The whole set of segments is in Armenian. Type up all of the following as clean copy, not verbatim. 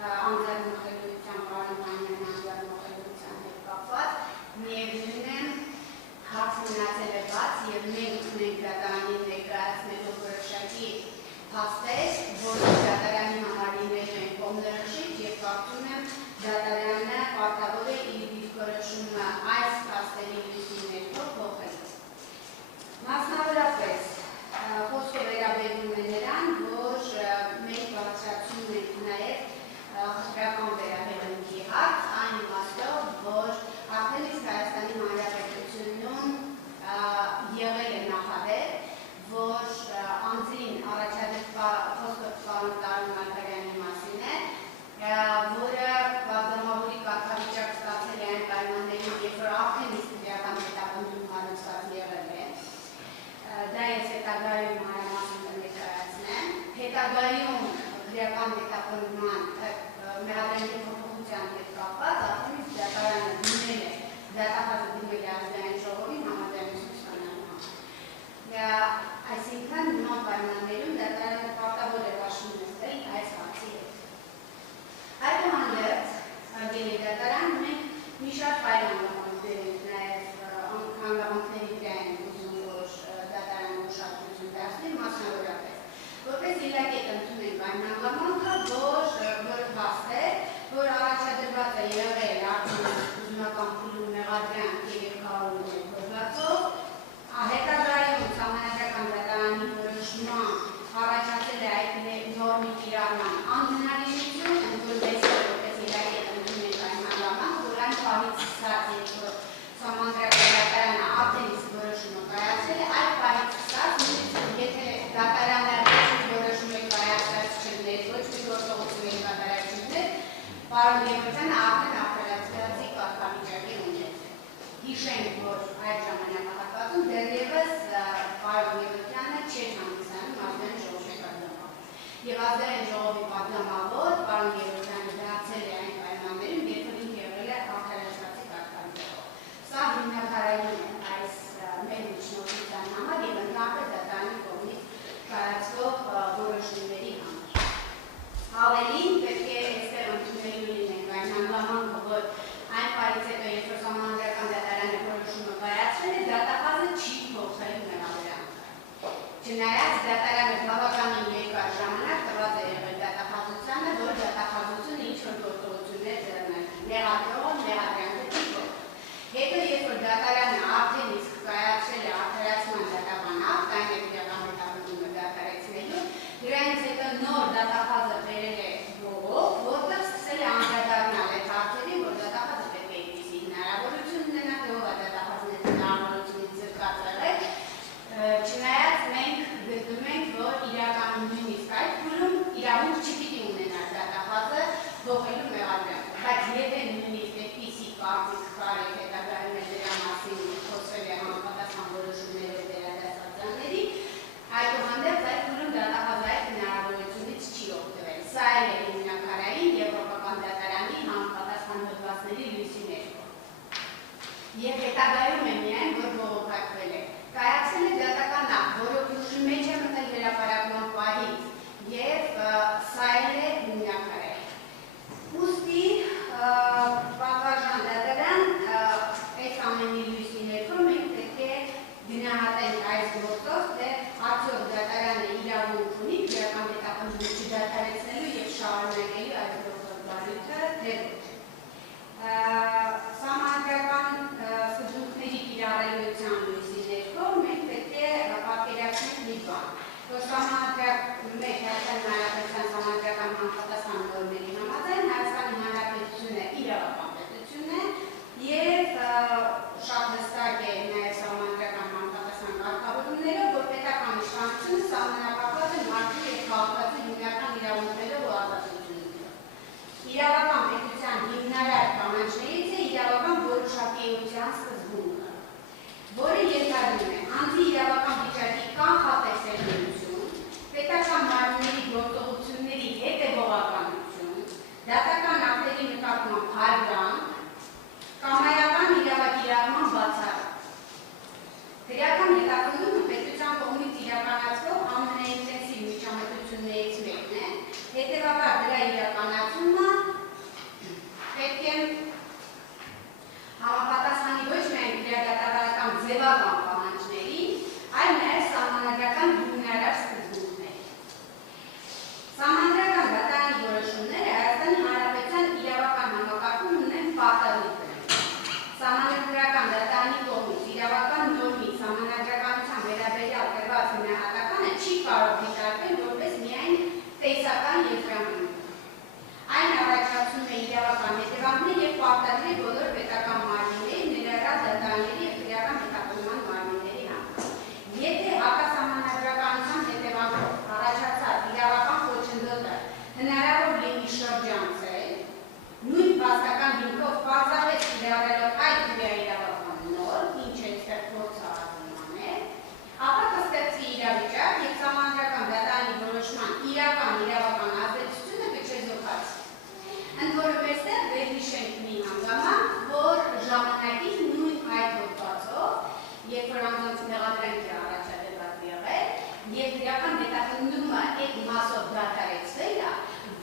անձեռնողելիության պարոնային անձեռնողելիության հետ կապված միևնույն է հարց մնացել է բաց եւ մենք ունենք դատարանի ներկայացնելով որոշակի փաստեր, որ դատարանի համար լինելու են կողմնորոշիչ եւ կարծում եմ դատարանը պարտավոր է իր դիրքորոշումը այս փաստերի լույսի ներքո փոխել։ Մասնավորապես խոսքը վերաբերում է նրան, որ մենք բարձրացնում ենք նաև խտրական վերաբերմունքի հարց, այն իմաստով, որ արդեն իսկ Հայաստանի Հանրապետությունում եղել է նախադեպ, որ անձին խոսքը պարոն Տարոն Մարգարյանի մասին է, որը պատգամավորի կարգավիճակ ստացել է այն պայմաններում, երբ որ արդեն իսկ քրեական հետապնդում հարուցված եղել է։ Դա ես հետագայում մանրամասն կներկայացնեմ։ Հետագայում քրեական հետապնդման մեղադրանքի փոփոխության հետ կապված արդեն իսկ դատարանը դիմել է դատախազը դիմել է ազգային ժողովին համաձայնություն ստանալու համար։ Այսինքն նման պայմաններում դատարանը պարտավոր է հաշվի նստել այս հարցի հետ։ Այդուհանդերձ, հարգելի դատարան, մենք մի շատ այլ հանգամանքներ ենք նաև հանգամանքների վրա ենք ուզում, որ դատարանը ուշադրություն դարձնի, մասնավորապես։ Որպես իլակետ ընդունենք այն հանգամանքը, որը փաստ է, որ առաջադրված է եղել արդեն ուսումնական փուլում մեղադրանք եւ քարոզում գործածող, հետագայում Սահմանադրական դատարանի որոշման առաջացել է այդ նորմի կիրառման անհնարինություն, ընդորվեց որպես իլակետ ընդունենք այն հանգամանք, որ այն պահից սկսած, երբ որ Սահմանադրական դատարանը արդեն իսկ որոշումը կայացել է, այդ պահից սկսած, եթե դատարանը որոշումը կայացած չլներ, ոչ մի գործողություն կատարած չլներ, պարոն Գևորգյանը արդեն ապելացիայի կարգավիճակի ուներ։ Հիշենք, որ այդ ժամանակահատվածում դեռևս պարոն Գևորգյանը չէր հանդիսանում ազգային ժողովի պատգամավոր։ Եվ ազգային ժողովի պատգամավոր պարոն Գևորգյանը դարձել է այն պայմաններում, երբ որ ինքը եղել է ապելացիայի կարգավիճակով։ Սա հիմնարարային է այս մեր միջնորդության համար եւ ընդհանրապես դատարանի կողմից կայացվող որոշումների համար։ Ավելին պետք է այստեղ ընդունելու լինենք այն հանգամանքը, որ այն պարից հետո, երբ որ Սահմանադրական դատարանը որոշումը կայացրել է, դատախազը չի փոխել մեղադրանքը։ Չնայած դատարանը բավականին երկար ժամանակ տված է եղել դատախազությանը, որ դատախազությունը ինչ-որ գործողություններ ձեռնել, մեղադրողը մեղադրանքը չի փոխել։ Հետո, երբ որ դատարանը արդեն իսկ կայացրել է արդարացման դատական ակտ, այն է քրեական հետապնդումը դատարեցնելու, դրանից հետո նոր դատախազը բերել է բողոք, որտեղ սկսել է անդրադառնալ այդ հարցերին, որ դատախազը պետք է ինչպիսի հնարավորություն ունենա, թե ով է դատախազների հնարավորությունից զրկածել է, չնայած մենք գտնում ենք, որ իրականում նույնիսկ այդ փուլում իրավունք չպիտի ունենար դատախազը փոխելու մեղադրանքը, բայց եթե նույնիսկ այդպիսի կարծիք կար է հետագայում է դրա մասին խոսվել է համապատասխան որոշումներով վերադասվածանների, այդուհանդերձ այդ փուլում դատախազը այդ հնարավորությունից չի օգտվել։ Սա էլ է հիմնակարային Եվրոպական դատարանի համապատասխան հոդվածների լույսի ներքո։ Եվ հետագայում է միայն, որ բողոքարկվել է։ Կայացել է դատական ակտ, որը ուժի մեջ է մտել հրապարակման պահից, եւ սա էլ է հիմնակարային։ Ուստի պատվարժան դատարան այս ամենի լույսի ներքո մենք պետք է գնահատենք այս գործով, թե արդյոք դատարանը իրավունք ունի քրեական հետապնդումը չդադարեցնելու եւ շարունակելու այս գործողությունը, թե ոչ։ Սահմանադրական սկզբունքների կիրառելիության լույսի ներքո մենք պետք է պատկերացնենք մի բան, որ մեր Հայաստանի Հանրապետության սահմանադրական համապատասխան նորմերի համաձայն Հայաստանի Հանրապետությունը իրավական պետություն է եւ շատ հստակ է նաեւ սահմանադրական համապատասխան կարգավորումներով, որ պետական իշխանությունը սահմանափակված է մարդու եւ քաղաքացու հիմնական իրավունքներով ու ազատություններով։ Իրավական պետության հիմնարար կանոններից է իրավական որոշակիության սկզբունքը, որը ենթադրում է անձի իրավական վիճակի կանխատեսելիություն, պետական մարմինների գործողությունների հետևողականություն, դատական ակտերի նկատմամբ հարգանք, կամայական իրավակիրառման բացառիկ։ Քրեական հետապնդումը պետության կողմից իրականացվող ամենաինտենսիվ միջամտություններից մեկն է, հետևաբար դրա իրականացումը կազմի և պարտադրի բոլոր պետական մարմինների, ներառյալ դատարանների և քրեական հետապնդման մարմինների համար։ Եթե հակասահմանադրականության հետևանքով առաջացած իրավական խոչընդոտը հնարավոր լինի շրջանցել, նույն փաստական հիմքով պարզապես կիրառելով այդ իրավական նորմ, ինչ է այստեղ փորձը ակնհանել, ապա կստեղծվի իրավիճակ և սահմանադրական դատարանի որոշման իրական իրավական ազդեցությունը կչեզոքացվի։ Ընդ որում այստեղ վերհիշենք մի հանգամանք, որ ժամանակից նույն այդ հոդվածով, երբ որ անձանց մեղադրանք է առաջադրված եղել, և իրական հետապնդումը այդ մասով դադարեցվել է,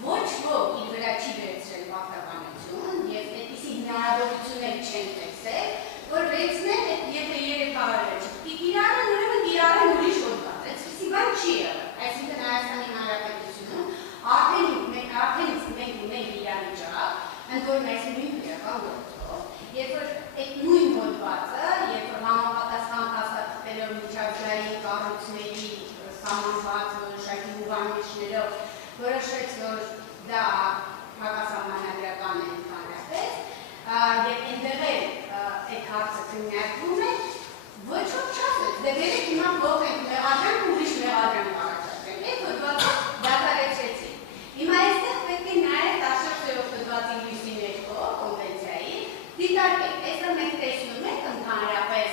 ոչ ոք իր վրա չի վերցրել պարտականություն և այդպիսի հնարավորություններ չեն տեսել, որ վերցնել, եթե 300-ը չպիտի կիրառեն, ուրեմն կիրառեն ուրիշ հոդված, այդպիսի բան չի եղել, այսինքն Հայաստանի Հանրապետությունում արդեն մենք ունենք իրավիճակ, ընդ որում այս նույն իրական գործով, երբ որ այդ նույն հոդվածը, երբ որ համապատասխան փաստաթղթերով միջազգային կառույցների սահմանված որոշակի հուղանիշներով որոշեց, որ դա հակասահմանադրական է ընդհանրապես, և այնտեղ այդ հարցը քննարկվում է, ոչ ոք չասեց, դե վերեք հիմա փոխենք մեղադրանք ու ուրիշ մեղադրանք առաջադրենք, այդ հոդվածը դադարեցրեցին։ Հիմա այստեղ պետք է նաև 14-րդ հոդվածի լույսի ներքո կոնվենցիայի դիտարկենք, այստեղ մենք տեսնում ենք ընդհանրապես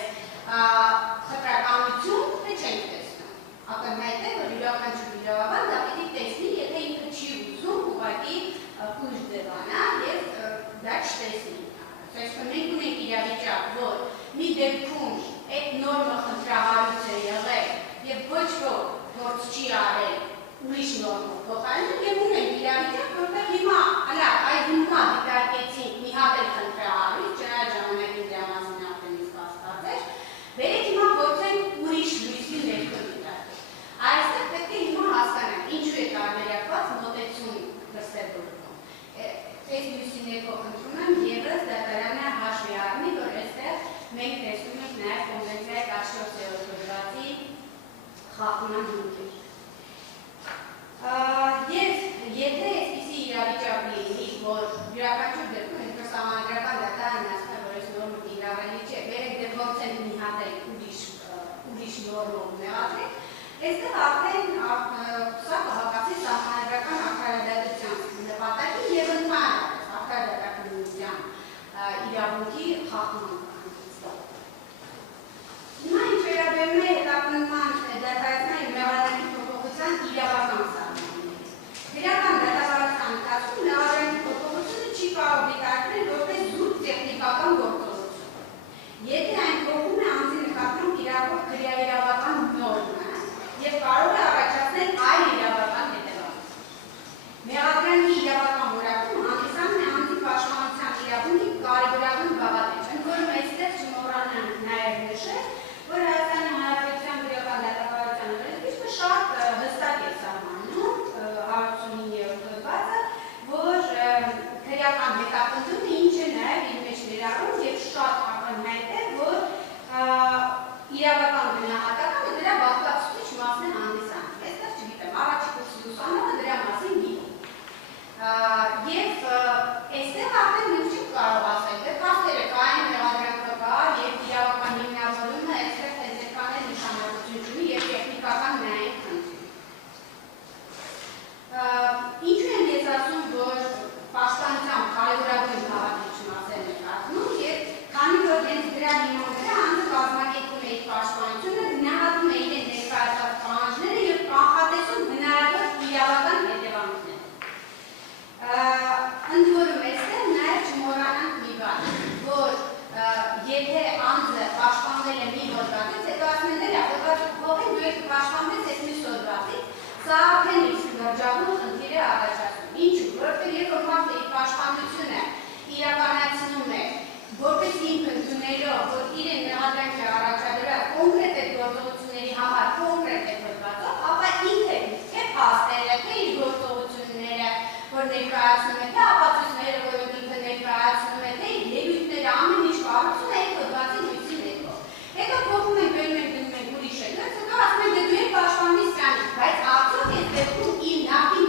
խտրականություն, թե չենք տեսնում։ Ակնհայտ է, որ յուրաքանչյուր իրավաբան դա պիտի տեսնի, եթե ինքը չի ուզում ուղղակի կույր ձևանա և դա չտեսնի։ Այսինքն մենք ունենք իրավիճակ, որ մի դեպքում այդ նորմը խնդրահարույց է եղել և ոչ ոք փորձ չի արել ուրիշ նորմով փոխարինել և ունենք իրավիճակ, որտեղ հիմա այդ հիմա դիտարկեցինք մի հատ էլ խնդրահարույց, չնայած ժամանակին դրա մասին արդեն իսկ ասված էր, վերեք հիմա փորձենք ուրիշ լույսի ներքո դիտարկել։ Այստեղ պետք է հիմա հասկանանք, ինչու է տարբերակված մոտեցում դրսևորվում։ Այս լույսի ներքո խնդրում եմ ևս դատարանը հաշվի առնի, որ այստեղ մենք տեսնում ենք նաև կոնվենցիայի 14-րդ հոդվածի խախտման հիմքեր։ Եվ եթե այսպիսի իրավիճակ լինի, որ յուրաքանչյուր դեպքում ինքը սահմանադրական դատարանն ասում է, որ այս նորմը կիրառելի չէ, վերեք դե փորձենք մի հատ ուրիշ նորմով մեղադրենք, այստեղ արդեն սա կհակասի սահմանադրական արդարադատության նպատակին և ընդհանրապես արդարադատության իրավունքի խախտման կհանգեցնի։ Հիմա ինչ վերաբերում է հետապնդման դատարանային մեղադրանքի փոփոխության իրավական սահմաններից։ Քրեական դատավարության ընթացքում մեղադրանքի փոփոխությունը չի կարող դիտարկվել որպես զուտ տեխնիկական գործողություն։ Եթե այն փոխում է անձի նկատմամբ կիրառվող քրեաիրավական նորմը և կարող է առաջացնել այլ իրավական հետևանքներ։ Մեղադրանքի իրավական որակումը հանդիսանում է անձի պաշտպանության իրավունքի կարևորագույն գաղափար, ընդ որում այստեղ չմոռանանք նաև նշել, որ Հայաստանի Հանրապետության քրեական դատավարության օրենսգիրքը շատ հստակ է սահմանում 185-րդ հոդվածը, որ քրեական հետապնդումը ինչ է նաև իր մեջ ներառում և շատ ակնհայտ է, որ իրավական գնահատականը դրա բաղկացուցիչ մասն է հանդիսանում։ Այստեղ չգիտեմ, առաջի կուրսի ուսանողը դրա մասին գիտի։ Եվ այստեղ արդեն մենք չենք կարող ասել, դե փաստերը կային, մեղադրանքը կա և իրավական հիմնավորումը այստեղ հենց այդքան էլ նշանակություն չունի և տեխնիկական միայն խնդիր։ Ինչու եմ ես ասում, որ պաշտպանության կարևորագույն գաղափարիչ մասերն է կազմում և քանի որ հենց դրա հիման վրա անձը կազմակերպում է իր պաշտպանությունը, գնահատում է իրեն ներկայացված պահանջները և կանխատեսում հնարավոր իրավական հետևանքները։ Ընդ որում այստեղ նաև չմոռանանք մի բան, որ եթե անձը պաշտպանվել է մի հոդվածից, հետո ասում են դրա հոդվածը փոխեն, դու եք պաշտպանվեց այս մյուս հոդվածից, սա արդեն իսկ լրջագույն խնդիր է առաջացնում։ Ինչու՞, որովհետև երբ որ մարդը իր պաշտպանությունը իրականացնում է, որպես ինքը ընդունելով, որ իրեն մեղադրանք է առաջադրած կոնկրետ այդ գործողությունների համար կոնկրետ այդ հոդվածով, ապա ինքը թե փաստերը, թե իր գործողությունները, որ ներկայացնում է, թե ապացույցները, որոնք ինքը ներկայացնում է, թե իր ելույթները, ամեն ինչ կառուցում է այդ հոդվածի լույսի ներքո։ Հետո փոխում ենք, բերում ենք ուրիշ հետ, հետո ասում ենք, դե դու եք պաշտպանվի սրանից, բայց արդյոք այս դեպքում իր նախկին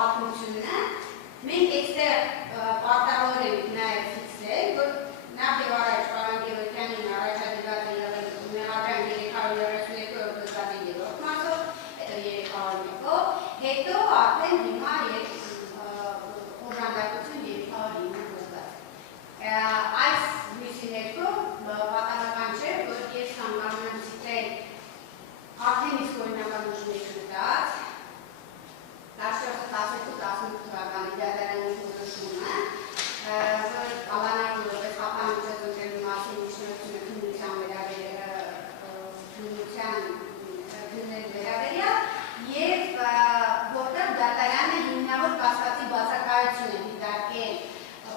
պատմությունը, մենք այստեղ պարտավոր ենք նաև ֆիքսել, որ նախ եւ առաջ պարոն Գևորգյանին առաջադրված է եղել մեղադրանք 332-րդ հոդվածի 3-րդ մասով, հետո 301-ով, հետո արդեն հիմա օժանդակություն 305 հոդված։ Այս մյուսի ներքո պատահական չէ, որ ես հանգարում եմ ցիտել արդեն իսկ օրինական ուժներ գտած 14-12-18 թվականի դատարանի որոշումը, որ Ալանայում որպես խափանուջած ընտրելու մասին միջնորդությունը քննության վերաբերյալ և որտեղ դատարանը հիմնավոր կասկածի բացակայություն է դիտարկել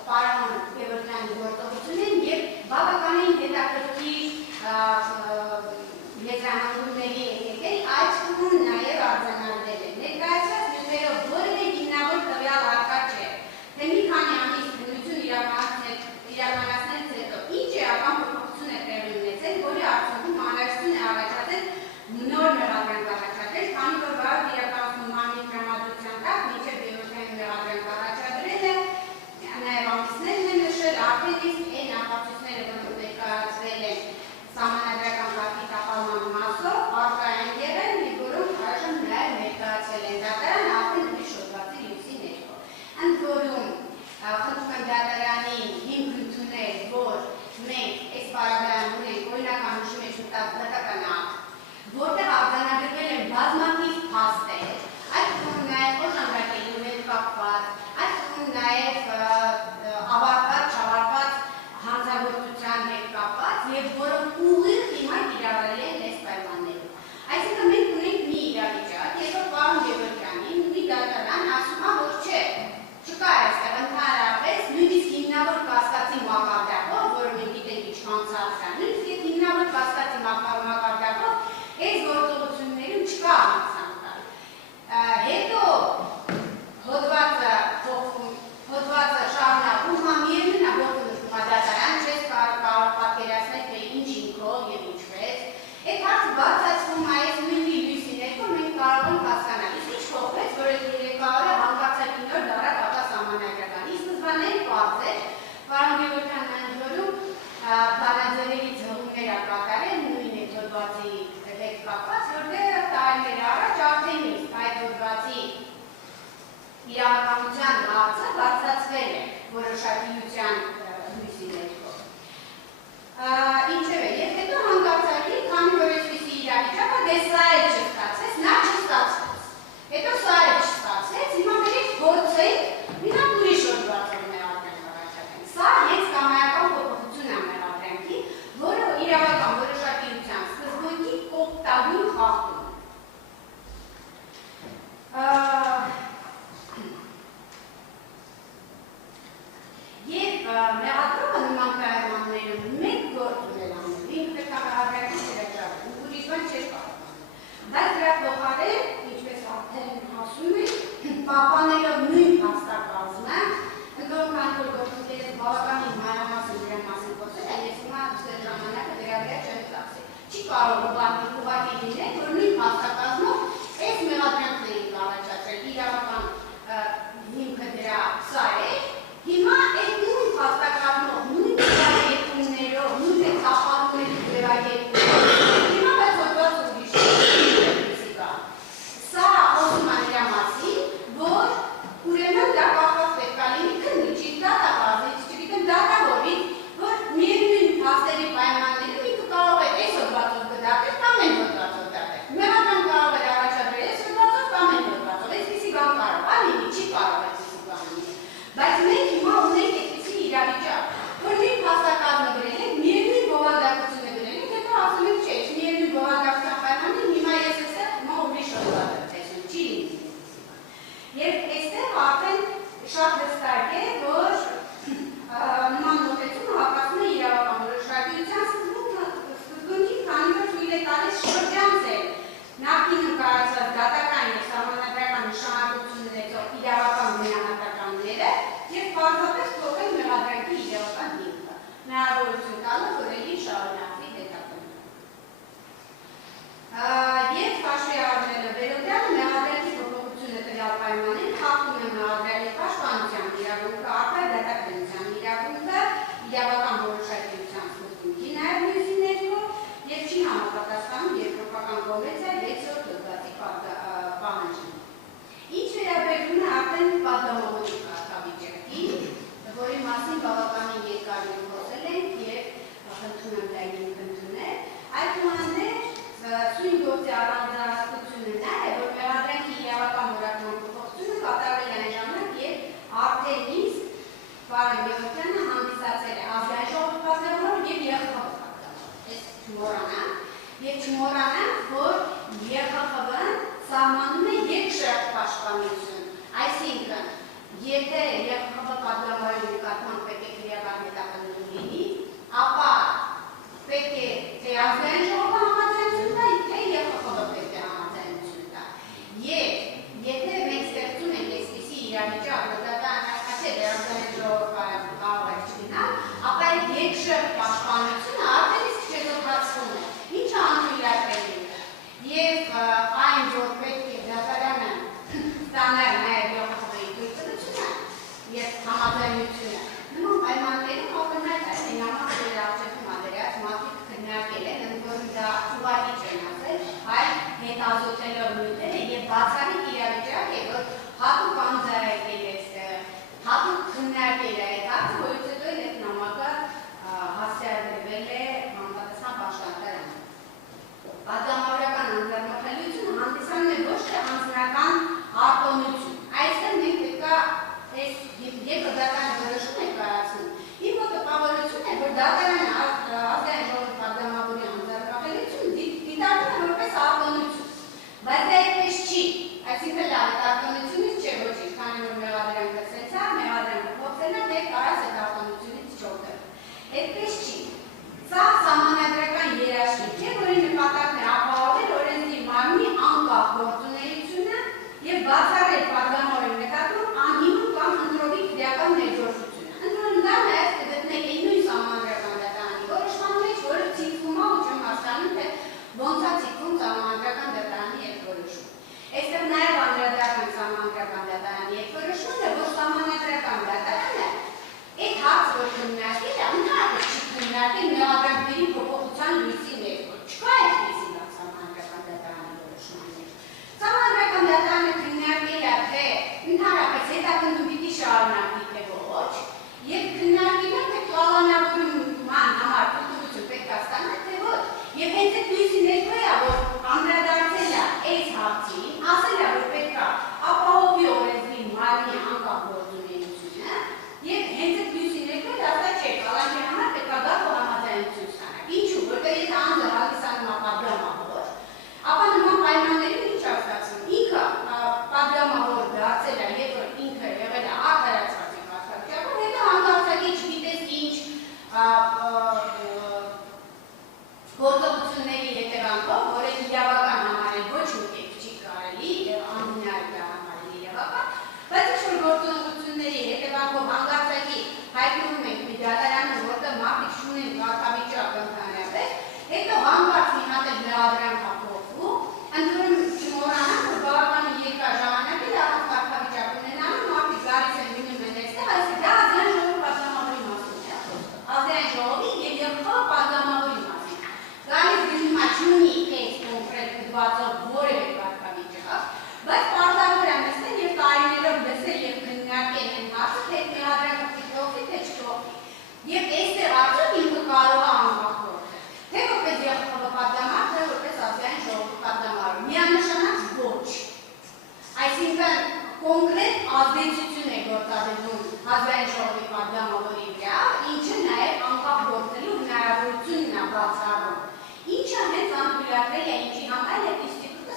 պարոն Գևորգյանի գործողություններին և բավականին հետաքրքիր եզրահանգումների է եկել, այդ թվում նաև արձանագրել է։ Ներկայացված նյութերով որևէ հիմնավոր տվյալ առկա չէ, թե մի քանի ամիս քննություն իրականացնելուց հետո ինչ էական փոփոխություն է տեղի ունեցել, որի արդյունքում անհրաժեշտություն է առաջացել նոր մեղադրանք առաջադրել, քանի որ վարույթ իրականացնում մարմնի տրամադրության տակ մինչև Գևորգյանի մեղադրանք առաջադրելը, նաև ամիսներն է նշել, արդեն իսկ այն ապացույցները, որոնք ներկայացվել են սահմանադրական կարգի տապալման մասով, առկա են եղել, և որոնք այժմ նաև ներկայացվել են դատարանը արդեն ուրիշ հոդվածի լույսի ներքո։ Ընդ որում, խնդրում եմ դատարանին հիմք ընդունել, որ մենք այս պարագայում ունենք օրինական ուժի մեջ մտած դատական ակտ, որտեղ արձանագրվել են բազմաթիվ փաստեր, այդ թվում նաև օժանդակելու հետ կապված, այդ թվում նաև ավարտված, չավարտված հանցագործության հետ կապված և որոնք ուղիղ հիմա կիրառել են այս պայմաններում։ Այսինքն մենք ունենք մի իրավիճակ, երբ որ պարոն Գևորգյանին մի դատարան ասում է, որ չէ, չկա այստեղ ընդհանրապես նույնիսկ հիմնավոր կասկածի մակարդակով, որը մենք գիտենք ինչքան ցածր է, նույնիսկ հիմնավոր կասկածի մակարդակով այս գործողություններում չկա հանցանք։ Հետո հոդվածը փոխվում, հոդվածը շարունակում, միևնույն է գործում դատարան, չես կարող պատկերացնել, թե ինչ ինքով և ինչպես։ Այդ հարցը բացացվում այս նույնի լույսի ներքո մենք կարող ենք հասկանալ, իսկ ինչ փոխվեց, որ այդ 3 օրը հանկարծակի նոր դարավ ապա սահմանադրական։ Ի սկզբանե պարզ էր, պարոն Գևորգյանն ընդ որում բանաձևերի ձողումներ է կատարել նույն այդ հոդվածի հետ կապված, որտեղ տարիներ առաջ արդեն իսկ այդ հոդվածի իրավականության հարցը բարձրացվել է որոշակիության լույսի ներքո։ Ինչևէ, և հետո հանկարծակի, քանի որ այսպիսի իրավիճակը, դե սա էլ չստացվեց, նա չստացվեց։ Հետո սա էլ չստացվեց, հիմա մենք փորձենք մի հատ ուրիշ հոդվածով մեղադրանք առաջադրենք։ Սա հենց կամայական փոփոխություն է մեղադրանքի, որը իրավական որոշակիության սկզբունքի կոպտագույն խախտում է։ Եվ մեղադրողը նման կայմաններում մեկ գործ ունել անել, ինքը պետք է մեղադրանքի հրաժարվել, ուրիշ բան չէր կարող անել։ Բայց դրա փոխարեն, ինչպես արդեն ասում ենք, պահպանելով նույն փաստակազմը, ընդ որում քանի որ գործընկերները բավականին մանրամասն դրա մասին խոսել են, ես հիմա ձեր ժամանակը դրա վրա չեմ ծախսել։ Չի կարող ուղղակի լինել, որ նույն փաստակազմով այս մեղադրանքներին առաջադրել իրավական հիմքը դրա սա է, հիմա այդ նույն փաստակազմով, նույն ձևակերպումներով, նույն տապալումների ձևակերպումներով, հիմա բայց հոդված ուրիշ է։ Սա խոսում է նրա մասին, որ ուրեմն դա կապված պետք է լինի քննիչից, դատախազից, չգիտեմ դատավորից, որ միևնույն փաստերի պայմաններում ինքը կարող է այս հոդվածով գդակել կամ այն հոդվածով դատել։ Մեղադրանքը կոնվենցիա 6-րդ հոդվածի պահանջին։ Ինչ վերաբերում է արդեն պատգամավորի կարգավիճակին, որի մասին բավականին երկար խոսել ենք և խնդրում եմ դայնին ընդունել, այդ մաններ սույն գործի առանձնահատկությունը նա է, որ մեղադրանքի իրավական որակման փոփոխությունը կատարվել է այն ժամանակ, երբ արդեն իսկ Վարդան Գևորգյանը հանդիսացել է ազգային ժողովի պատգամավոր և ԵԽԽՎ պատգամավոր։ Ես չմոռանամ, և չմոռանամ, որ ԵԽԽՎ-ն սահմանում է երկշերտ պաշտպանություն, այսինքն, եթե ԵԽԽՎ պատգամավորի նկատմամբ պետք է քրեական հետապնդում լինի, ապա պետք է թե ազգային ժողովը համաձայնություն տա, թե ԵԽԽՎ պետք է համաձայնություն տա։ Եվ եթե մենք ստեղծում ենք այսպիսի իրավիճակ, որ դատարանացել է ազգային ժողովը կարող է չգնալ, ապա այդ երկշերտ պաշտպանությունը արդեն իսկ չեզոքացվում է, ինչը անթույլատրելի է։ Եվ այն, որ պետք է դատարանը ստանալ նաև ԵԽԽՎ-ի գործունեությունը և համաձայնությունը, նման պայմաններում ակնհայտ է, նույնանալ վերահսկում ադրյաց մարդիկ քննարկել են, ընդ որում դա ուղղակի չեն ասել, այլ հետազոտելով նյութերը և բացառիկ իրավիճակ է, որ հատուկ անձայնել է այստեղ, հատուկ քննարկել է այդ հարցը, որից հետո էլ այդ նամակը հասցեագրվել է համապատասխան պաշտպանարանը։ Պատգամավորական անձնամխելիությունը հանդիսանում է ոչ թե անձնական արտոնություն, այստեղ մենք պետք է երբ դատարանը որոշում է կայացնում, իր մոտ տպավորություն է, որ դատարանը ազգային ժողովի պատգամավորի անձնամխելիությունը դիտարկում է որպես արտոնություն, բայց դա այդպես չի, այսինքն լավ այդ արտոնությունից չէ ոչինչ, քանի որ մեղադրանքը սենց է, մեղադրանքը փոխել է, դե կարաս այդ արտոնությունից չօգտվել։ Այդպես չի։ Սա սահմանադրական երաշխիք է, որի նպատակն է ապահովել օրենսդիր մարմնի անկախ գործունեությունը և բացառել պատգամավորի նկատմամբ անհիմն կամ ընդրոպի քրեական ներգործությունը։ Ընդորում դա նաև կգտնեք է նույն սահմանադրական դատարանի որոշման մեջ, որը ցիկվում է ու չեմ հասկանում, թե ոնց է ցիկվում սահմանադրական դատարանի երկորոշում։ Այստեղ նաև անդրադառնանք սահմանադրական դատարանի երկորոշումը, որ սահմանադրական դատարանը այդ հարցը, որ քննարկել է, ընդհանրապես չի քննարկել մեղադրանքների փոփոխության լույսի ներքո։ Չկա այդպիսի սահմանադրական դատարանի որոշման մեջ։ Սահմանադրական դատարանը քննարկել է, թե ընդհանրապես հետապնդում պիտի շարունակվի, թե ոչ, և քննարկել է, թե պլանավորման համար փոփոխություն պետք է ստանալ, թե ոչ։ Եվ հենց այդ լույսի ներքո է, որ անդրադարձել է այս հարցին, ասել է, որ պետք է ապահովի օրենսդիր մարմնի անկախ գործունեությունը, և հենց այդ լույսի ներքո դասա չէ, կալանքի համար պետք է գալ ու համաձայնություն ստանալ։ Ինչու, որտեղ եթե անձը հանդիսանում է պատգամավոր, ապա նման պայմաններում ինչ է ստացվում։ Ինքը պատգամավոր դարձել է, երբ որ ինքը եղել է արդարացված կարգավիճակում, հետո հանկարծակի չգիտես ինչ գործողությունների հետևանքով, որ այդ իրավական համարել ոչ մի կերպ չի կարելի և անհնար է համարել իրավական, բայց ինչ-որ գործողությունների հետևանքով հանկարծակի հայտնվում ենք մի դատարանում, որտեղ մարդիկ չունեն կարգավիճակ ընդհանրապես, հետո հանկարծ մի հատ էլ մեղադրանք է փոխվում, ընդ որում չմոռանանք, որ բավականին երկար ժամանակ էլ առանց կարգավիճակ ունենալու մարդիկ գալիս են լինում են այստեղ, այսինքն դա ազգային ժողովի պատգամավորի մասին է խոսքը, ազգային ժողովի և ԵԽԽՎ պատգամավորի մասին։ Գալիս գնում է չունի այս կոնկրետ գծվածով որևէ կարգավիճակ, բայց պարտավոր է նստել և տարիներով լսել և քննարկել այն հարցը, թե այդ մեղադրանքը փոխվի, թե չփոխվի։ Եվ այստեղ արդյոք ինքը կարող է անկախ գործել, թե որպես ԵԽԽՎ պատգամավոր, թե որպես ազգային ժողովի պատգամավոր։ Միանշանակ ոչ։ Այսինքն կոնկրետ ազդեցություն է գործադրվում ազգային ժողովի պատգամավորի վրա, ինչը նաև անկախ գործելու հնարավորությունն է բացառում։ Ինչը հենց անթույլատրել է, ինչի համար այդ ինստիտուտը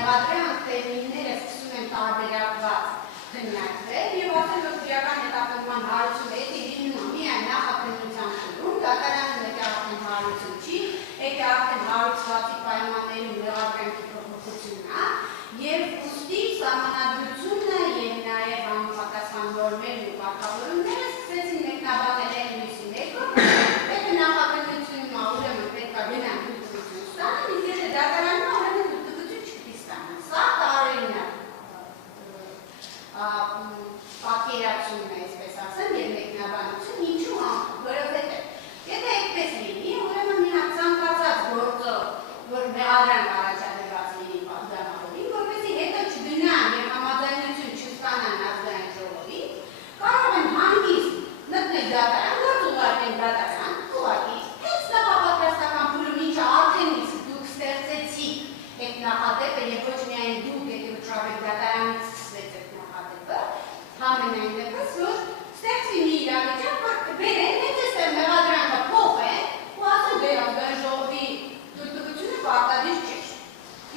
մեղադրյալ տերմինները սկսում են տարբերակված քննարկվել եւ ասել որ քրեական հետապնդման հարցում է լինում միայն նախաքննության փուլում, դատարանը մեկ արդեն հարցում չի, եկե արդեն հարցվածի պայմաններում մեղադրանքի փոփոխությունն է եւ ուստի սահմանադրությունը եւ նաեւ համապատասխան նորմերն ու կարգավորումները սկսեցին մեկնաբանել այն լույսի ներքո, պետք է նախաքննությունն ուրեմն պետք է գնան դուրս ստանան, իսկ եթե դատարանը ուրեմն դուրս չպիտի ստանան։ Սա տարօրինակ պատկերացումն է, այսպես ասեմ, եւ մեկնաբանություն ինչու որովհետեւ եթե այդպես լինի, ուրեմն մի հատ ցանկացած գործով, որ մեղադրանք առաջադրված լինի պատգամավորին, որպեսզի հետո չգնան եւ համաձայնություն չստանան ազգային ժողովին, կարող են հանգիստ մտնել դատարան, գործ ուղարկեն դատարան, ուղղակի հենց նախապատրաստական փուլում ինչը արդեն իսկ դուք ստեղծեցիք այդ նախադեպը եւ ոչ միայն դուք եկեք վճռաբեկ դատարանից սկսվեց այդ նախադեպը, համենայն դեպս որ ստեղծվի մի իրավիճակ, որ բերեն հենց այստեղ մեղադրանքը փոխեն ու ասեն դե ազգային ժողովի թույլտվությունը պարտադիր չէ։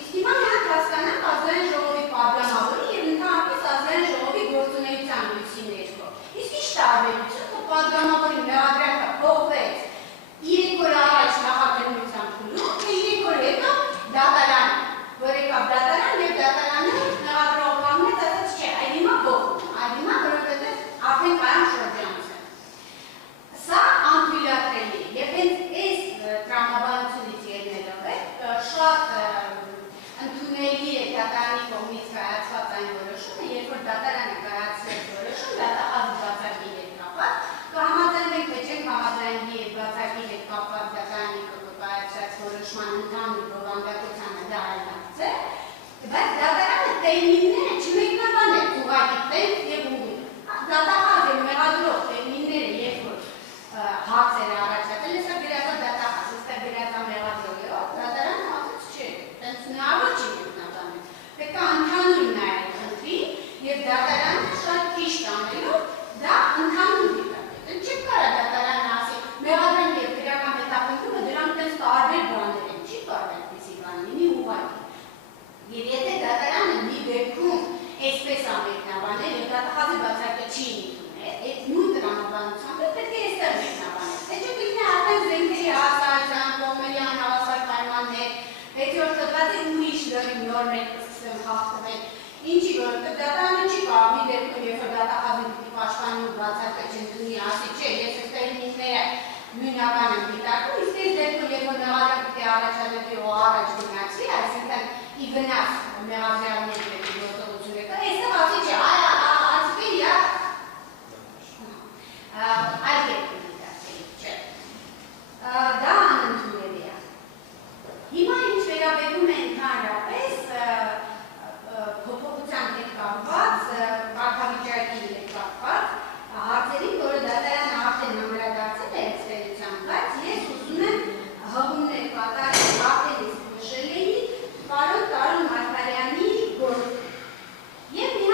Իսկ հիմա մենք հասկանանք ազգային ժողովի պատգամավորի եւ ընդհանրապես ազգային ժողովի գործունեության լույսի ներքո։ Իսկ ի՞նչ տարբերություն կա պատգամավորի մեղադրանքը փոխվեց 3 օր առաջ նախաքննության փուլում, թե 3 օր հետո դատարան, որ եկավ դատարան եւ դատարանը մեղադրող կանգնեց ասաց չէ, այլ հիմա փոխում, այլ հիմա որովհետեւ արդեն կայուն շրջանց է։ Սա անթույլատրելի է եւ հենց այս տրամաբանությունից ելնելով է շատ ընդունելի է դատարանի կողմից կայացված այն որոշումը, երբ որ դատարանը կայացրեց որոշում, դատախազի բացարկի հետ կապված, կհամաձայնվենք թե չենք համաձայնվի այդ բացարկի հետ կապված դատարանի կայացրած որոշման ընդհանուր բովանդակությանը դա այլակց է, բայց դատարանը տերմինները չմեկնաբանեց ուղղակի տենց եւ ուղիղ։ Դատախազ եւ մեղադրող տերմինները երբ որ հարցեր առաջացել, հեսա գրած է դատախազ, հեսա գրած է մեղադրող, դատարանը ասաց չէ, տենց հնարավոր չի մեկնաբանել։ Պետք է ընդհանուր նայել խնդրի եւ դատարանը շատ ճիշտ անելով դա ընդհանուր դիտարկել։ Չի կարա դատարանը ասի մեղադրանք եւ քրեական հետապնդումը դրանք տենց տարբեր բաներ են, չի կարող այդպիսի բան լինի ուղղակի։ Եվ եթե դատարանը մի դեպքում այսպես ամեկնաբանել եւ դատախազի բացարկը չի ընդունել, այդ նույն տրամաբանությամբ պետք է այստեղ մեկնաբանել։ Թե չէ կլինի արդեն զենքերի հասարակության, կողմերի անհավասար պայմաններ, հետիոտ կտրած ուրիշ լրիվ նորմեր կսկսեն խախտվել, ինչի որովհետեւ դատարանը չի կարող մի դեպքում երբ որ դատախազի պիտի պաշտպանի ու բացարկը չընդունի, ասի չէ, ես այս տերմինները նույնական եմ դիտարկում, իսկ այս դեպքում երբ որ մեղադրանք պետք է առաջադրվի ու առաջ գնացվի, այսինքն ի վնաս մեղադրյալների գործողությունը կա, այստեղ ասի չէ, ասկել յա այլ դեպքում դիտարկելի չէ։ Դա անընդունելի է։ Հիմա ինչ վերաբերում է ընդհանրապես փոփոխության հետ կապված, կարգավիճակի հետ կապված հարցերին, որը դատարանը արդեն համարադարձել է էքսպերտության, բայց ես ուզում եմ հղումներ կատարել արդեն իսկ նշել էի պարոն Տարոն Մարգարյանի գործը։ Եվ մի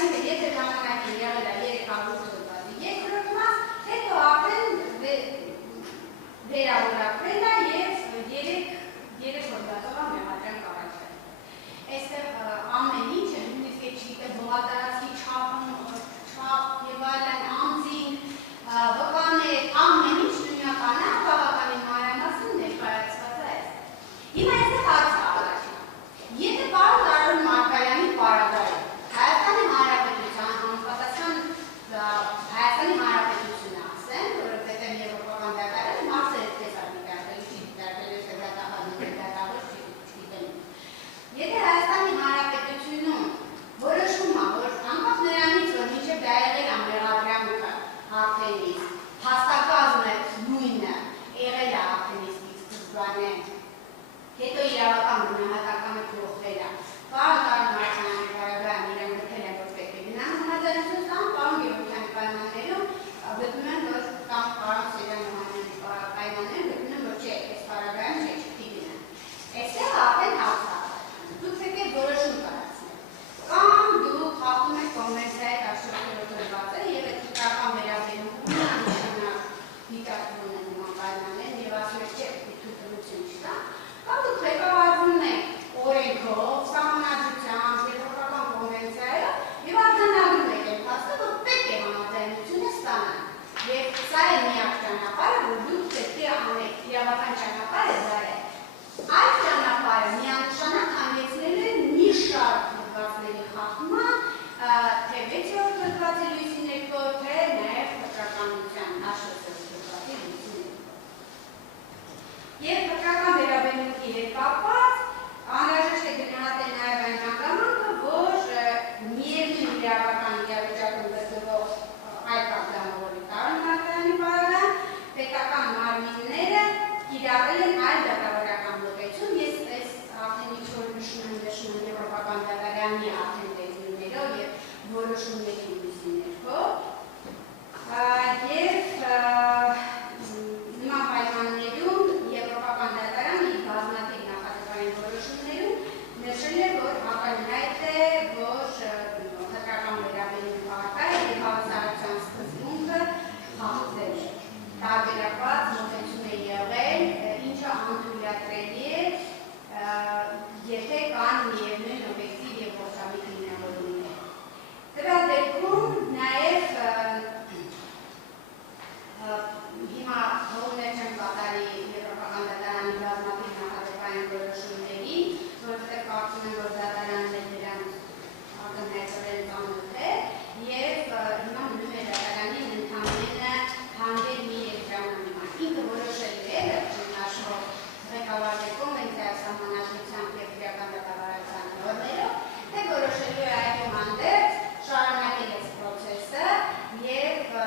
այսինքն եթե ժամանակին եղել է 300 հոդվածի երկրորդ մաս, հետո արդեն վերավորակվել է եւ 3 հոդվածով մեղադրան կառաջարկել։ Այստեղ ամեն ինչը նույնիսկ չգիտեմ հողատարածքի չափ եւ այլն անձին վկաներ ամեն ինչ նույնական է, բավականին մանրամասն ներկայացված է։ Հիմա այստեղ հարց է առաջին։ Եթե պարոն Արոն Մարգարյանի պարագայում Հայաստանի Հանրապետության համապատասխան Հայաստանի Հանրապետությունը ասեն, որովհետև եվրոպական դատարանը մասը այդպես է դիտարկել, չի դիտարկել ես դատախազի դատավոր չգիտեմ։ Եթե Հայաստանի Հանրապետությունում որոշում է, որ անկախ նրանից, որ մինչև դա եղել է մեղադրանքը արդենից, փաստակազմը նույնը եղել է արդենից սկզբանե, հետո իրավական գնահատականը փոխվել է։ Պարոն Արոն Մարգարյանի պարագայում իրեն գտել են, որ պետք է գնան համաձայնություն ստան, պարոն Գևորգյանի պայմաններում գտնում են, որ կամ պարոն Սերյան Մոհանյանի պայմաններում գտնում են, որ չէ, այս պարագայում չէ, չպետք է գնան։ Այստեղ արդեն հարց է։ Դուք պետք է որոշում կայացնել։ Կամ դուք խախտում եք կոնվենցիայի 14-րդ հոդվածը եւ այդ քրեական վերաբերմունքն անշանակ դիտարկվում են նման պայմաններ եւ ասում եք, չէ, թույլտվություն չկա, կամ դուք ղեկավարվում եք օրենքով, սահմանադրությամբ, եվրոպական կոնվենցիայով եւ արձանագրում եք այն փաստը, որ պետք է համաձայնությունը ստանան։ Եվ սա է միակ ճանապարհը, որ դուք պետք է անեք, իրավական ճանապարհը դա է։ Այդ ճանապարհը միանշանակ հանգեցնել է մի շարք հոդվածների խախտման, թե 6-րդ հոդվածի լույսի ներքո, թե նաեւ փրկականության 10-րդ հոդվածի լույսի ներքո։ Եվ փրկական վերաբերմունքի հետ կապված անհրաժեշտ է գնահատել նաև այն հանգամանքը, որ միևնույն իրավական իրավիճակում գտնվող այլ պատգամավորի Արոն Մարգարյանի պարագայում պետական մարմինները կիրառել են այլ դատավորական մոտեցում, ես այս արդեն ինչ-որ նշում եմ եվրոպական դատարանի արդեն տեզներով եւ որոշումների լույսի ներքո եւ նման պայմաններում եվրոպական դատարանը իր բազմաթիվ նախադեպային որոշումներում նշել է, որ ակնհայտ է, որ հտրական վերաբերմունքի պարագայը եւ հավասարության սկզբունքը խախտվել է։ Տարբերակված մոտեցում է եղել, ինչը անթույլատրելի է, եթե կան միևնույն օբյեկտիվ եւ գործամիտ հիմնավորումներ։ Դրա դեպքում նաեւ հիմա հողներ չեմ կատարի եվրոպական դատարանի բազմաթիվ նախադեպային որոշումների, որովհետև կարծում եմ, որ դատարանն է դրանց ակնհայտորեն ծանոթ է, եւ հիմա մնում է դատարանին ընդամենը հանդեր մի երկրամանման։ Ինքը որոշել է վերջին աշխով ղեկավարի կոնվենցիայի սահմանադրությամբ եւ քրեական դատավարության նորմերով, թե որոշելու է այդուհանդերձ շարունակել այս պրոցեսը եւ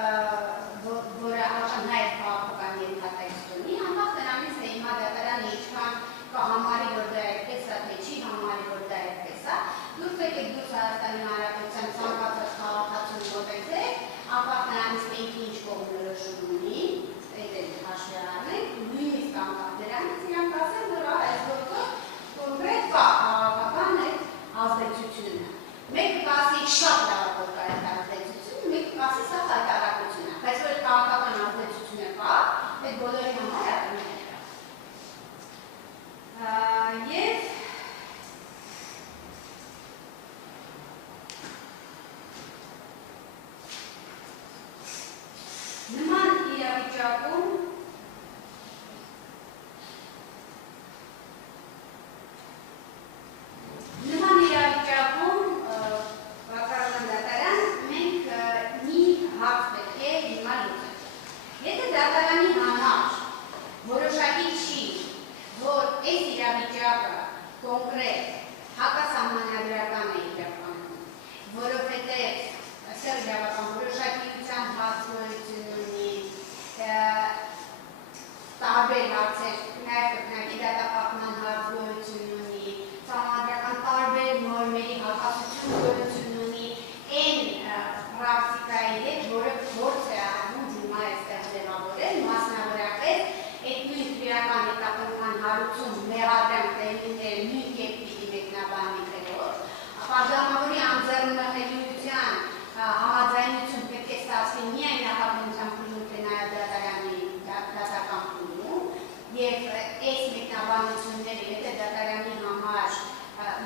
որը ակնհայտ քաղաքական ենթատեքստ ունի, անկախ նրանից, թե հիմա դատարանը ինչքան կհամարի, որ դա այդպես է, թե չի համարի, որ դա այդպես է, դուք պետք է դուրս Հայաստանի Հանրապետության ցանկացած քաղաքացուն մոտեցեք, անկախ նրանից, թե ինքը ինչ կողմ որոշում ունի, այդ հաշվի առնենք, նույնիսկ անկախ դրանից իրանք ասեն, որ այս գործով կոնկրետ կա քաղաքական այդ ազդեցությունը։ Մեկը կասի շատ լավ որ կա այդ ազդեցությունը, մեկը կասի սա հայտարարություն է, բայց որ քաղաքական ազդեցությունը կա, այդ բոլորի համար ակնհայտ է։ Եվ նման իրավիճակում վկայական դատարան մենք մի հարց պետք է հիմա լուծենք։ Եթե դատարանի համար որոշակի չի, որ այս իրավիճակը կոնկրետ հակասահմանադրական է իրականում, որովհետև այսօր իրավական որոշակիության հարցնորություն ունի, տարբեր հարցեր, նաև կրկնակի դատապահման հարց գոյություն ունի, սահմանադրական տարբեր նորմերի հակասություն գոյություն ունի, այն պրակտիկայի հետ, որը փորձ է արվում հիմա այստեղ ձևավորել, մասնավորապես այդ նույն քրեական հետապնդման հարուցում մեղադրանք տերմինները նույն կերպ պիտի մեկնաբանի քրեով, պատգամավորի անձեռնմխելիության դրան համաձայնություն պետք է ստացվի միայն նախագահության փուլում, թե նաև դատարանի դատական փուլում, եւ այս մեկնաբանությունները, եթե դատարանի համար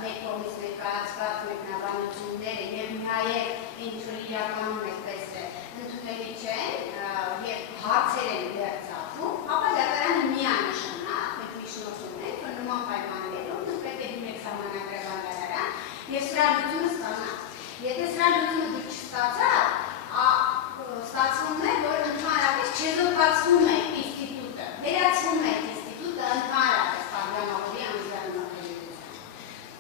մեկ կողմից ներկայացված մեկնաբանությունները եւ նաև ինչ որ իրականում այդպես է ընդունելի չեն եւ հարցեր են դարձածում, ապա դատարանը միանշանակ մենք միջնորդում ենք, որ նման պայմաններում դուք պետք է դիմեք սահմանադրական դատարան եւ սրա լուծումը ստանաք։ Եթե սրա լուծումը դուք չստացաք, ստացվում է, որ ընդհանրապես չեզոքացվում է ինստիտուտը, վերացվում է ինստիտուտը ընդհանրապես պատգամավորի անձնարարության։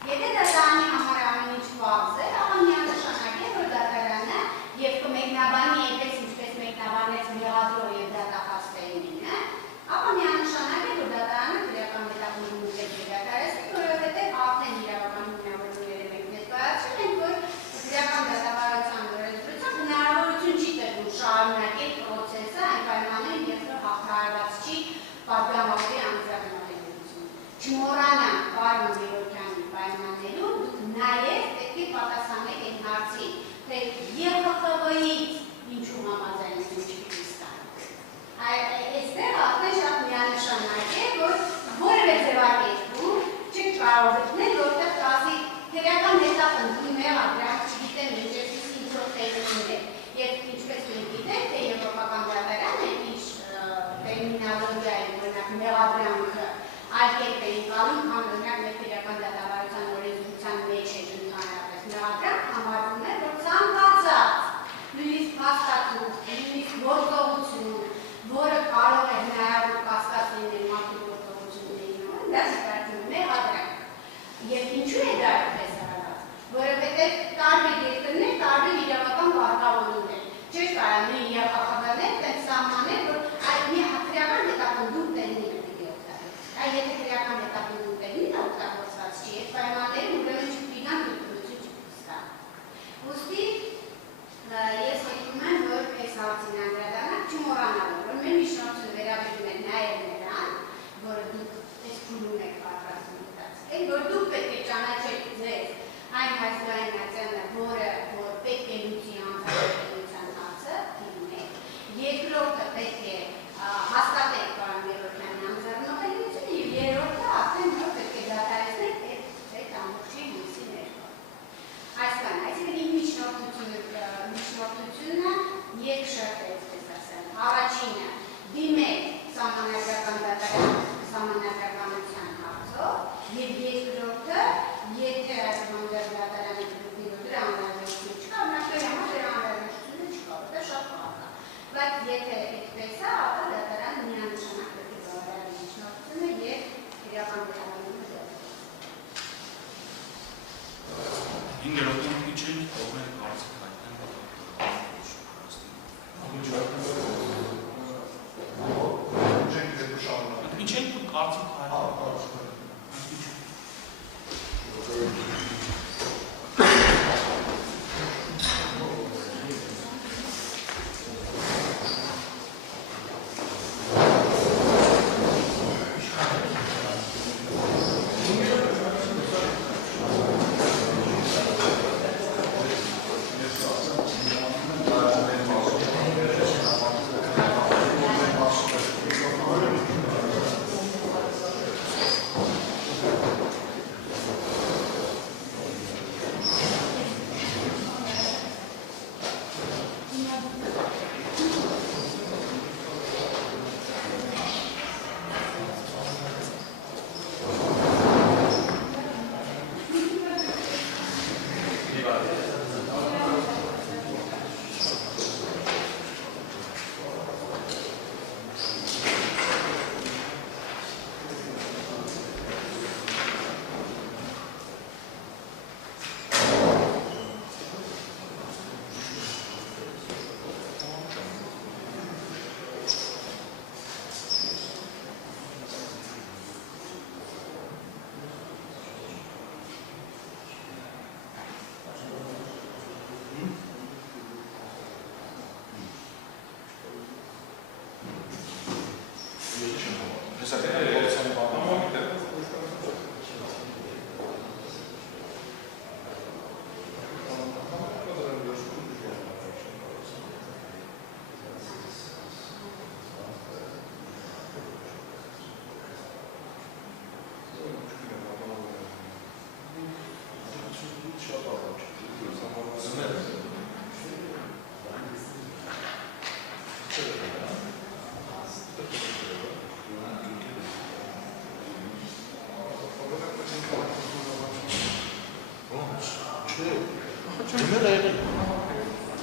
Եթե դատարանի համար ամեն ինչ պարզ է, ապա միանշանակ է, որ դատարանը եւ կմեկնաբանի այնպես ինչպես մեկնաբանեց մեղադրող եւ դատախազդայինը, ապա միանշանակ է, որ դատարանը քրեական մետաղներում պետք է դատարեցնի, որովհետեւ արդեն իրավական հիմնավորումները մենք ներկայացրել ենք, որ քրեական դատավարության օրենսդրությամբ հնարավորություն չի տրվում շարունակել պրոցեսը այն պայմաններում, երբ հաղթահարված չի պատգամավորի անձնարարություն։ Չմոռանանք պարոն Գևորգյանի պայմաններում դուք նաև պետք է պատասխանեք այն հարցին, թե ԵԽԽՎ-ից ինչու համաձայնություն չպիտի ստանաք։ Այստեղ արդեն շատ միանշանակ է, որ որևէ ձևակերպում չեք կարող գտնել, որտեղ կասի քրեական հետապնդում մեղադրանք, չգիտեմ ինչպես ինչ-որ տերմիններ, եւ ինչպես մենք գիտենք, թե եվրոպական դատարանը ինչ տերմինոլոգիայի օրինակ մեղադրանքը այլ կերպ էին կալում, քան օրինակ մեր քրեական դատավարության օրենսդրության մեջ է ընդհանրապես մեղադրանք համարվում է, որ ցանկացած նույնիսկ հաստատում, նույնիսկ գործողություն, որը կարող է հնարավոր կասկած լինել մարդու գործողությունների նման, դա ստացվում է մեղադրանք։ Եվ ինչու է դա այդպես արված, որովհետև տարբեր երկրներ տարբեր իրավական կարգավորումներ։ Չէ՞ կարա նույն ԵԽԽՎ-ներ տենց սահմանել, որ այդ մի քրեական հետապնդում տերմինը պիտի օգտագործվի։ Այդ եթե քրեական հետապնդում տերմինը օգտագործված չի, այդ պայմաններում ուրեմն չպիտան դրություն չստա։ Ուստի ես հետում եմ, որ այս հարցին անդրադառնանք, չմոռանալով, որ մեր միջնորդությունը վերաբերում է նաև նրան, որ դուք այս փուլում եք պատրաստվում մտածել, որ դուք պետք է ճանաչեք ձեզ այն հայտնայնացանը, որը պետք է լուծի անձնարարության հարցը, երկրորդը պետք է հաստատեք պարոն Գևորգյանի անձնարարությունը եւ երրորդը արդեն որ պետք է դատարեցնեք այդ ամբողջի հույսի ներքո։ Այսքան, այսինքն իմ միջնորդությունը երկշերտ է, այսպես ասեմ։ Առաջինը դիմեք սահմանադրական դատարան սահմանադրականության հարցով եւ երկրորդը եթե այս դատարանի դրա անհրաժեշտություն չկա, մնացել համար դրա անհրաժեշտությունը չկա, դա շատ բան է։ Բայց եթե այդպես է, ապա դատարանը միանշանակ պետք է բավարարի միջնորդությունը եւ իրական դատարանումը դեպի։ Ինգերոտում իջին կողմեն կարծիք հայտնեն Իջին կարծիք հայտնեն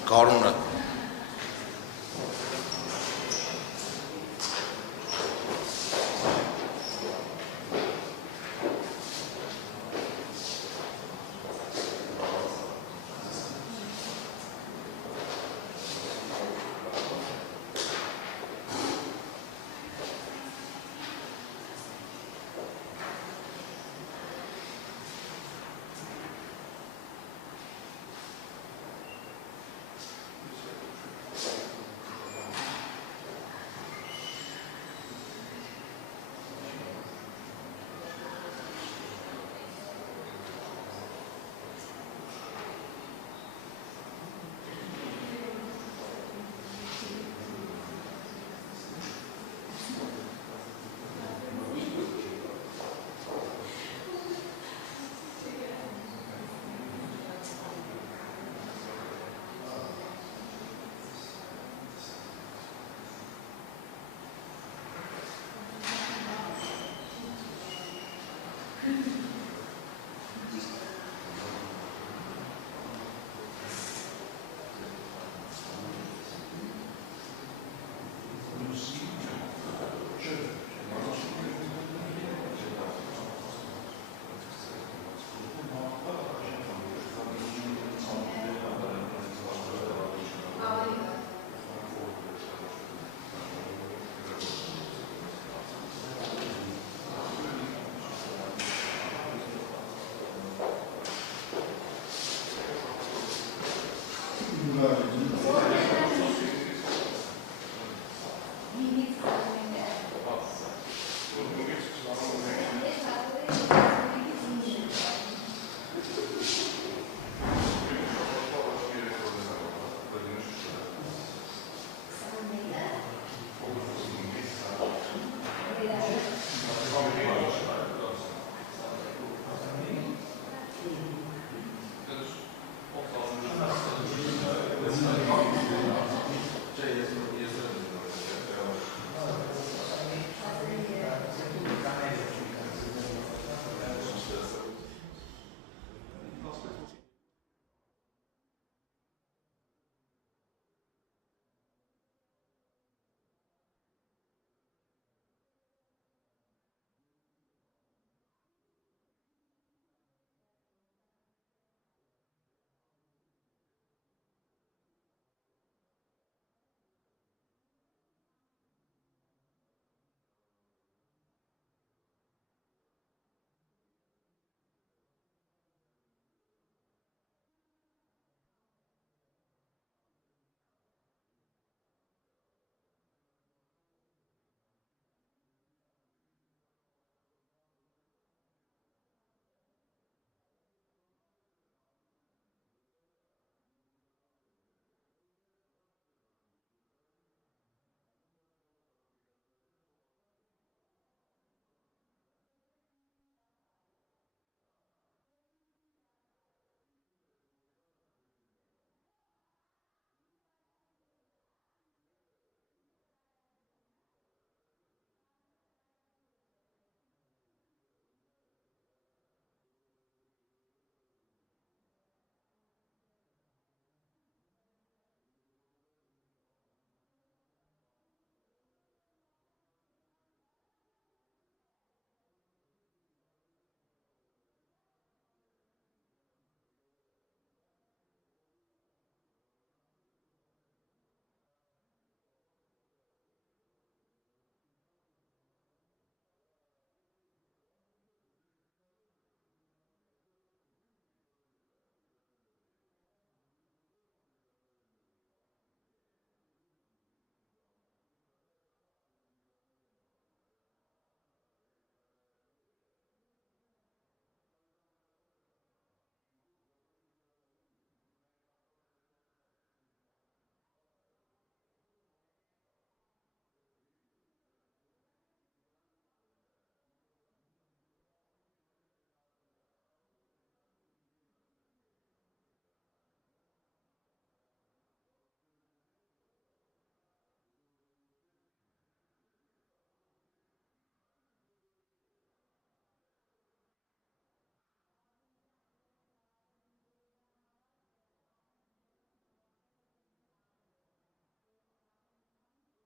Կարունը։ Thank you.